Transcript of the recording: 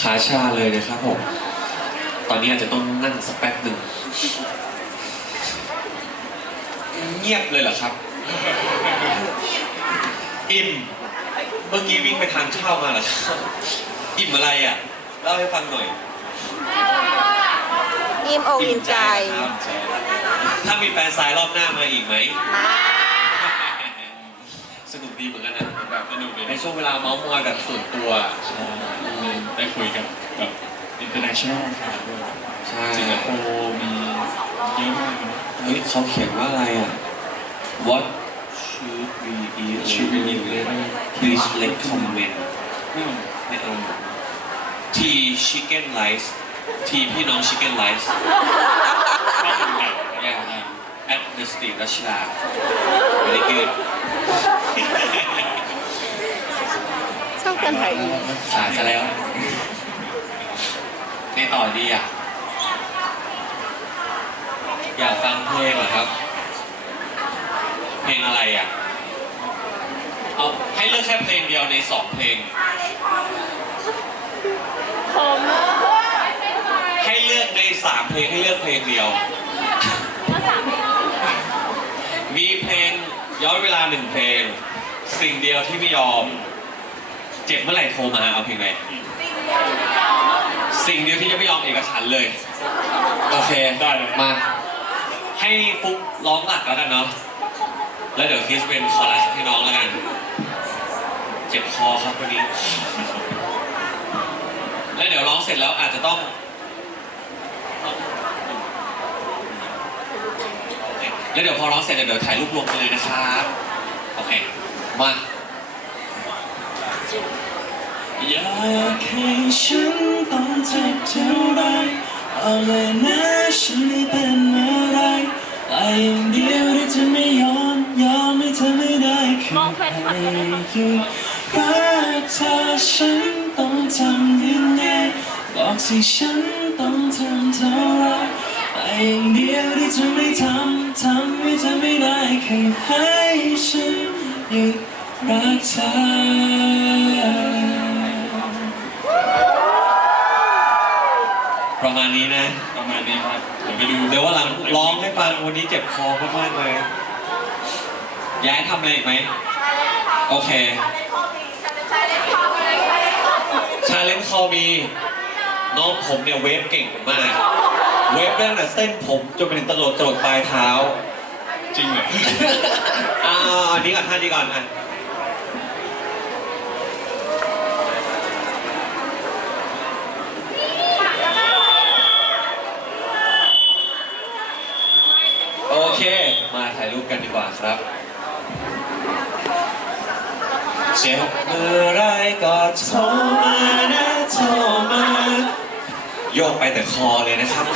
ขาชาเลยนะครับผม ตอนนี้อาจจะต้องนั่งสักแป๊บหนึ่ง เงียบเลยเหรอครับ อิ่ม เมื่อกี้วิ่งไปทานข้าวมาเหรอครับ อิ่มอะไรอะ เล่าให้ฟังหน่อยอิ่มอกอิ่มใจครับถ้ามีแฟนสายรอบหน้ามาอีกไหมมาสนุกดีเหมือนกันนะแบบสนุกดีในช่วงเวลาเมาส์มอยแบบส่วนตัวใช่ ได้คุยกับแบบ international ครับด้วยใช่สิงคโปร์มีเยอะมากนะเฮ้ยเขาเขียนว่าอะไรอะ What should we eat Should we eat later? Please recommend อืมไม่เอาทีชิคเก้นไ c ซ์ทีพี่น้องชิคเก้นไ c ซ์ข้าวมันไก่ yeah at the street รัชดา very good ชอบ กันไหนขายซะแล้วในต่อดีอะ อยากฟังเพลงเหรอครับ เพลงอะไรอะ เอาให้เลือกแค่เพลงเดียวในสองเพลง ผมให้เลือกในสามเพลงให้เลือกเพลงเดียว มีเพลงย้อนเวลาหนึ่งเพลง สิ่งเดียวที่ไม่ยอม เจ็บเมื่อไหร่โทรมาเอาเพลงไหนสิ่งเดียวที่จะไม่ยอมเอกฉันท์เลย โอเคได้เลย มา ให้ฟุกร้องหลักแล้วกันเนาะแล้วเดี๋ยวคริสเป็นคอรัสให้น้องแล้วกัน เจ็บคอครับวันนี้ แล้วเดี๋ยวร้องเสร็จแล้วอาจจะต้องแล้วเดี๋ยวพอร้องเสร็จเดี๋ยวถ่ายรูปรวมกันเลยนะครับ โอเค มา อยากให้ฉันต้องเจ็บเท่าไรเอาเลยนะฉันไม่เป็นอะไรแต่อย่างเดียวที่จะไม่ยอมยอมให้เธอไม่ได้คือให้หยุดรักเธอฉันต้องทำยังไงบอกสิฉันต้องทำเท่าไรแต่อย่างเดียวที่จะไม่ทำทำให้เธอไม่ได้คือให้ฉันหยุดรักเธอ มาณนี้นะ ประมาณนี้ครับเดี๋ยวไปดูเดี๋ยววันหลังร้องให้ฟังวันนี้เจ็บคอมากๆเลยย้ายทำอะไรอีกไหมโอเคชาเลนจ์คอมีน้องผมเนี่ยเวฟเก่งมาก เวฟได้ตั้งแต่เส้นผมจนไปถึงตลดตลดปลายเท้าจริงเหรออ่าอันนี้ก่อนท่านนี้ก่อนอะโอเค มา ถ่ายรูปกันดีกว่าครับ เจ็บเมื่อไรก็โทรมานะโทรมา โยกไปแต่คอเลยนะครับ